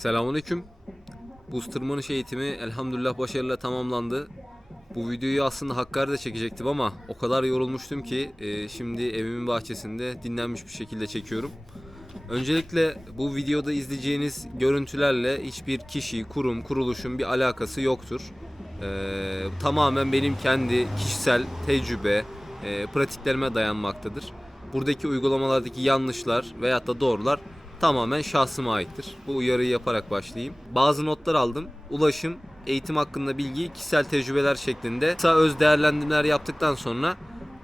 Selamünaleyküm. Buz tırmanış eğitimi elhamdülillah başarıyla tamamlandı. Bu videoyu aslında Hakkari'de çekecektim ama o kadar yorulmuştum ki e, şimdi evimin bahçesinde dinlenmiş bir şekilde çekiyorum. Öncelikle bu videoda izleyeceğiniz görüntülerle hiçbir kişi, kurum, kuruluşun bir alakası yoktur. E, tamamen benim kendi kişisel tecrübe, e, pratiklerime dayanmaktadır. Buradaki uygulamalardaki yanlışlar veyahut da doğrular tamamen şahsıma aittir. Bu uyarıyı yaparak başlayayım. Bazı notlar aldım. Ulaşım, eğitim hakkında bilgi, kişisel tecrübeler şeklinde kısa öz değerlendirmeler yaptıktan sonra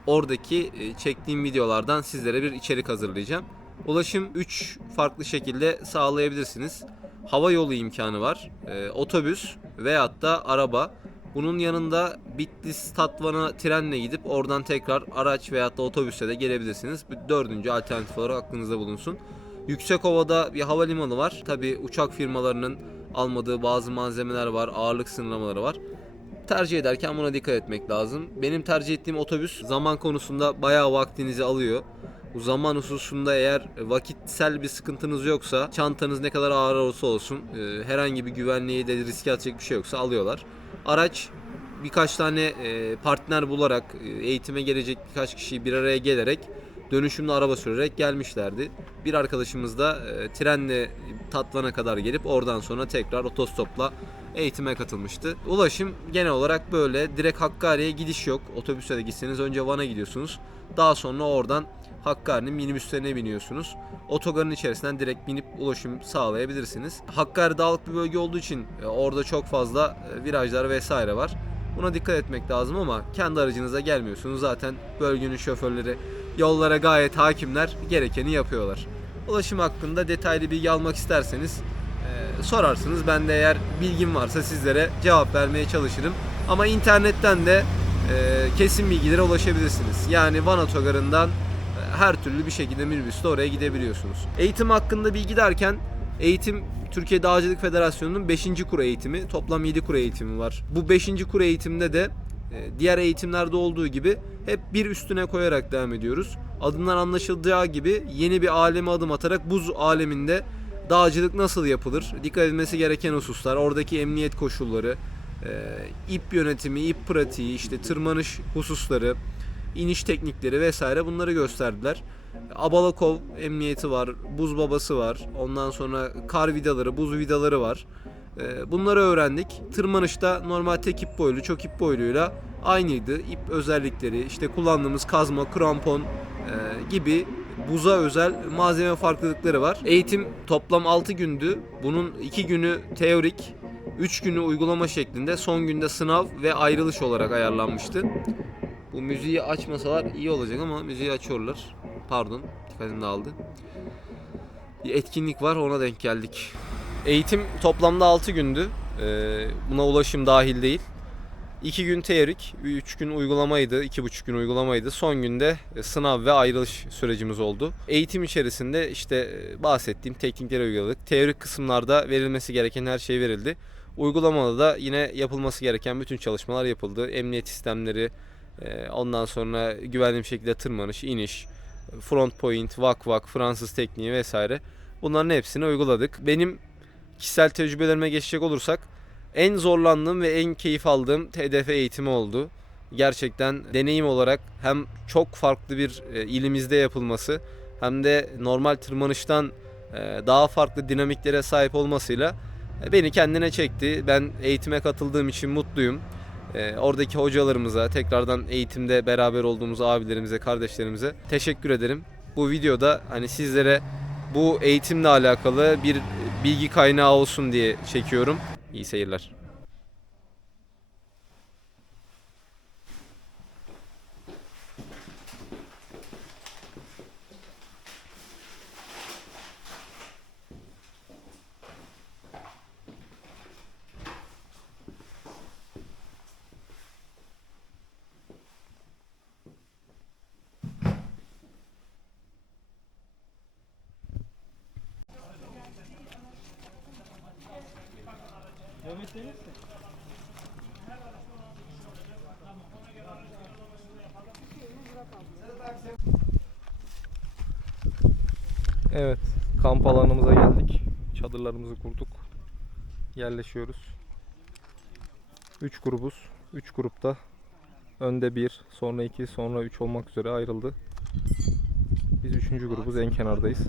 oradaki e, çektiğim videolardan sizlere bir içerik hazırlayacağım. Ulaşım 3 farklı şekilde sağlayabilirsiniz. Hava yolu imkanı var, e, otobüs veyahut da araba. Bunun yanında Bitlis Tatvan'a trenle gidip oradan tekrar araç veyahut da otobüse de gelebilirsiniz. Bu dördüncü alternatif olarak aklınızda bulunsun. Yüksekova'da bir havalimanı var. Tabi uçak firmalarının almadığı bazı malzemeler var, ağırlık sınırlamaları var. Tercih ederken buna dikkat etmek lazım. Benim tercih ettiğim otobüs zaman konusunda bayağı vaktinizi alıyor. Bu zaman hususunda eğer vakitsel bir sıkıntınız yoksa, çantanız ne kadar ağır olursa olsun, e, herhangi bir güvenliği de riske atacak bir şey yoksa alıyorlar. Araç birkaç tane e, partner bularak, e, eğitime gelecek birkaç kişiyi bir araya gelerek dönüşümlü araba sürerek gelmişlerdi. Bir arkadaşımız da e, trenle Tatvan'a kadar gelip oradan sonra tekrar otostopla eğitime katılmıştı. Ulaşım genel olarak böyle direkt Hakkari'ye gidiş yok. Otobüse de gitseniz önce Van'a gidiyorsunuz. Daha sonra oradan Hakkari'nin minibüslerine biniyorsunuz. Otogarın içerisinden direkt binip ulaşım sağlayabilirsiniz. Hakkari dağlık bir bölge olduğu için e, orada çok fazla e, virajlar vesaire var. Buna dikkat etmek lazım ama kendi aracınıza gelmiyorsunuz. Zaten bölgenin şoförleri yollara gayet hakimler, gerekeni yapıyorlar. Ulaşım hakkında detaylı bilgi almak isterseniz e, sorarsınız. Ben de eğer bilgim varsa sizlere cevap vermeye çalışırım. Ama internetten de e, kesin bilgilere ulaşabilirsiniz. Yani Van Otogarı'ndan e, her türlü bir şekilde minibüsle oraya gidebiliyorsunuz. Eğitim hakkında bilgi derken eğitim Türkiye Dağcılık Federasyonu'nun 5. kuru eğitimi. Toplam 7 kuru eğitimi var. Bu 5. kuru eğitimde de e, diğer eğitimlerde olduğu gibi hep bir üstüne koyarak devam ediyoruz. Adından anlaşılacağı gibi yeni bir aleme adım atarak buz aleminde dağcılık nasıl yapılır? Dikkat edilmesi gereken hususlar, oradaki emniyet koşulları, e, ip yönetimi, ip pratiği, işte tırmanış hususları, iniş teknikleri vesaire bunları gösterdiler. Abalakov emniyeti var, buz babası var, ondan sonra kar vidaları, buz vidaları var. Ee, Bunları öğrendik. Tırmanışta normal tek ip boylu, çok ip boyluyla aynıydı. İp özellikleri, işte kullandığımız kazma, krampon e, gibi buza özel malzeme farklılıkları var. Eğitim toplam 6 gündü. Bunun 2 günü teorik, 3 günü uygulama şeklinde, son günde sınav ve ayrılış olarak ayarlanmıştı. Bu müziği açmasalar iyi olacak ama müziği açıyorlar. Pardon, dikkatim dağıldı. Bir etkinlik var ona denk geldik. Eğitim toplamda 6 gündü. Ee, buna ulaşım dahil değil. 2 gün teorik, 3 gün uygulamaydı, 2,5 gün uygulamaydı. Son günde e, sınav ve ayrılış sürecimiz oldu. Eğitim içerisinde işte e, bahsettiğim teknikleri uyguladık. Teorik kısımlarda verilmesi gereken her şey verildi. Uygulamada da yine yapılması gereken bütün çalışmalar yapıldı. Emniyet sistemleri, e, ondan sonra güvenli bir şekilde tırmanış, iniş, front point, vak vak, Fransız tekniği vesaire. Bunların hepsini uyguladık. Benim kişisel tecrübelerime geçecek olursak en zorlandığım ve en keyif aldığım TDF eğitimi oldu. Gerçekten deneyim olarak hem çok farklı bir e, ilimizde yapılması hem de normal tırmanıştan e, daha farklı dinamiklere sahip olmasıyla e, beni kendine çekti. Ben eğitime katıldığım için mutluyum. E, oradaki hocalarımıza, tekrardan eğitimde beraber olduğumuz abilerimize, kardeşlerimize teşekkür ederim. Bu videoda hani sizlere bu eğitimle alakalı bir bilgi kaynağı olsun diye çekiyorum. İyi seyirler. Evet, kamp alanımıza geldik. Çadırlarımızı kurduk. Yerleşiyoruz. 3 grubuz. 3 grupta önde 1, sonra 2, sonra 3 olmak üzere ayrıldı. Biz 3. grubuz en kenardayız.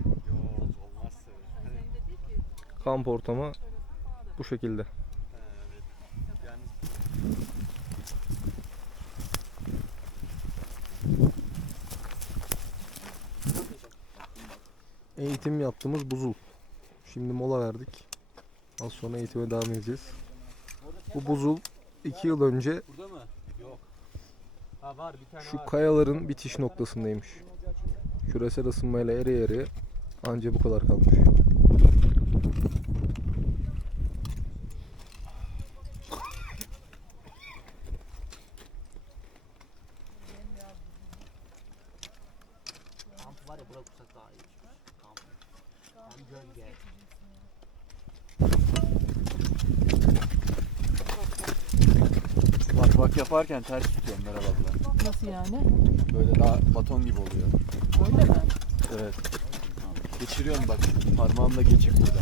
Kamp ortamı bu şekilde. Eğitim yaptığımız buzul. Şimdi mola verdik. Az sonra eğitime devam edeceğiz. Bu buzul 2 yıl önce şu kayaların bitiş noktasındaymış. Küresel ısınmayla eriye eriye anca bu kadar kalmış. Kamp var ya bura kursak daha iyi. Kamp. Hem gölge. Bak bak yaparken ters tutuyorum Meral abla. Nasıl yani? Böyle daha baton gibi oluyor. Öyle mi? Evet. Geçiriyorum bak. Parmağımla geçip burada.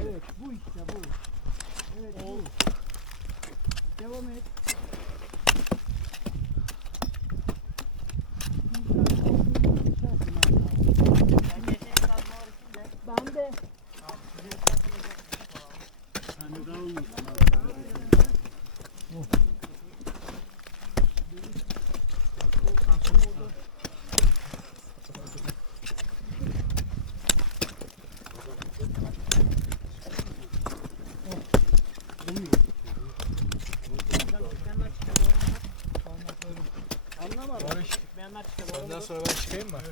Evet bu işte bu. Evet bu. Devam et. Ben de.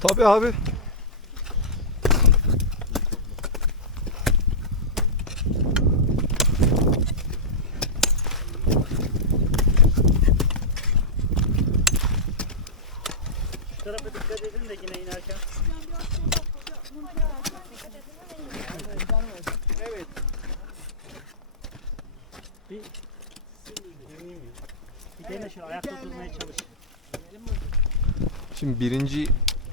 Tabii abi. Şu tarafa dikkat edin de yine inerken. Evet. Bir bir dene şöyle ayakta durmaya çalış. Şimdi birinci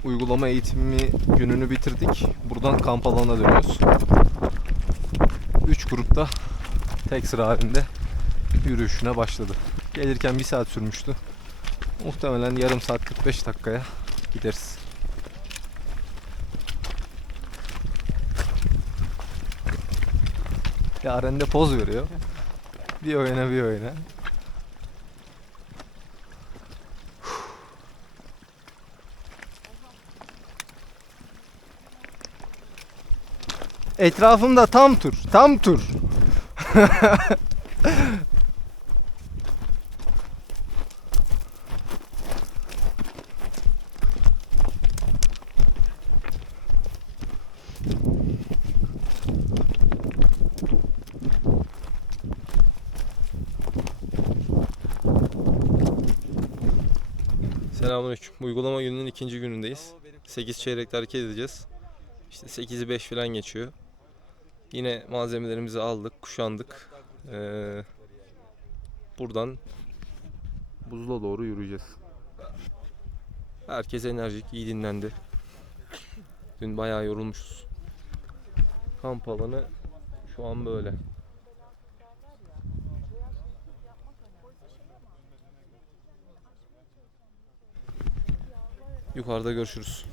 uygulama eğitimi gününü bitirdik. Buradan kamp alanına dönüyoruz. 3 grupta tek sıra halinde yürüyüşüne başladı. Gelirken bir saat sürmüştü. Muhtemelen yarım saat 45 dakikaya gideriz. Yaren de poz veriyor. Bir oyna bir oyna. Etrafımda tam tur. Tam tur. Selamünaleyküm. Uygulama gününün ikinci günündeyiz. 8 çeyrekte hareket edeceğiz. İşte 8'i 5 falan geçiyor. Yine malzemelerimizi aldık, kuşandık. Ee, buradan buzla doğru yürüyeceğiz. Herkes enerjik, iyi dinlendi. Dün bayağı yorulmuşuz. Kamp alanı şu an böyle. Yukarıda görüşürüz.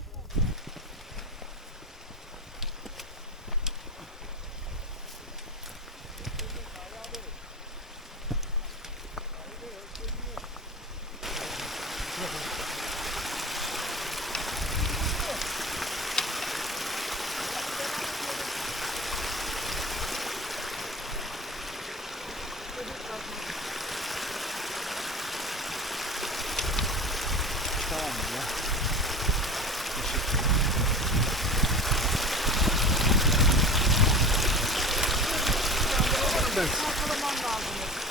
ben. Arkalamam lazım.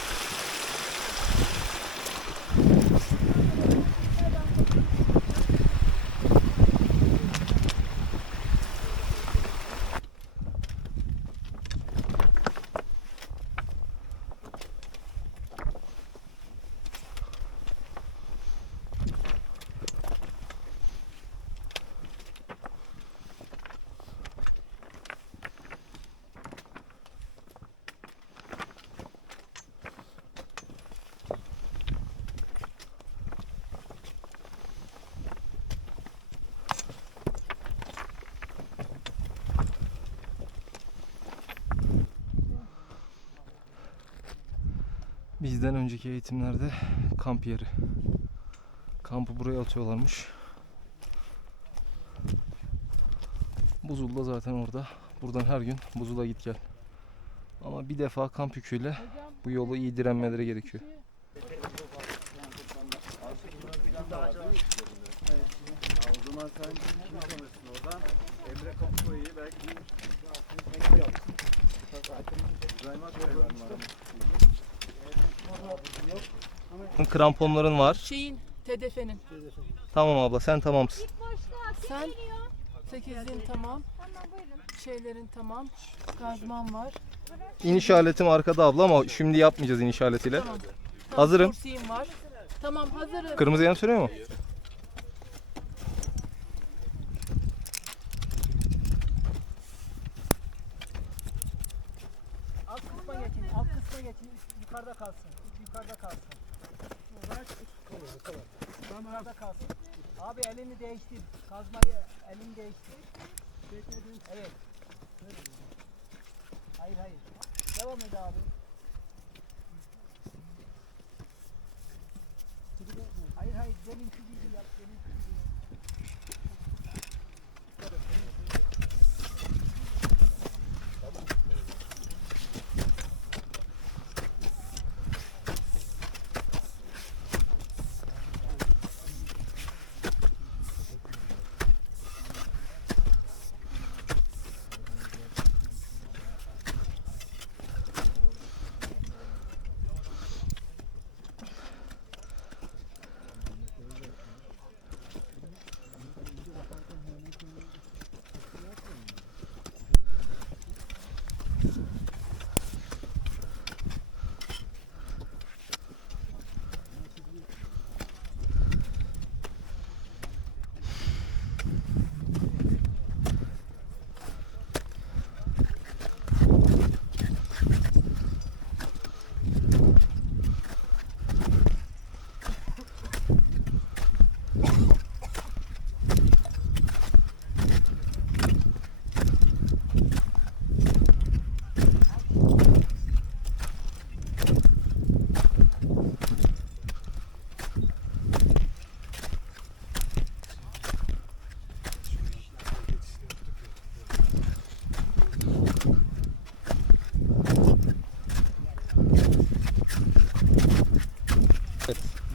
Bizden önceki eğitimlerde kamp yeri. Kampı buraya atıyorlarmış. Buzul da zaten orada. Buradan her gün Buzul'a git gel. Ama bir defa kamp yüküyle bu yolu iyi direnmeleri gerekiyor. O zaman sen kim tanırsın oradan? Emre Kapıkoyu'yu belki İbrahim Akbay var mı? Kramponların var. Şeyin, TDF'nin. Tamam abla sen tamamsın. Sen sekizin tamam. Şeylerin tamam. Kazman var. İniş aletim arkada abla ama şimdi yapmayacağız iniş aletiyle. Tamam. Hazırım. Kursiyin var. Tamam hazırım. Kırmızı yanım sürüyor mu? Alt kısma geçin, alt kısma geçin. Yukarıda kalsın. Yukarıda kalsın. Yukarıda kalsın. Abi elini değiştir. Kazmayı elini değiştir. Evet. Hayır hayır. Devam et abi. Hayır hayır. Deminki gibi yap. Deminki gibi yap.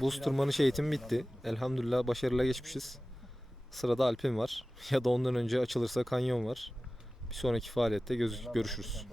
Buz tırmanış eğitimi bitti. Elhamdülillah başarıyla geçmişiz. Sırada Alpin var. Ya da ondan önce açılırsa kanyon var. Bir sonraki faaliyette görüşürüz.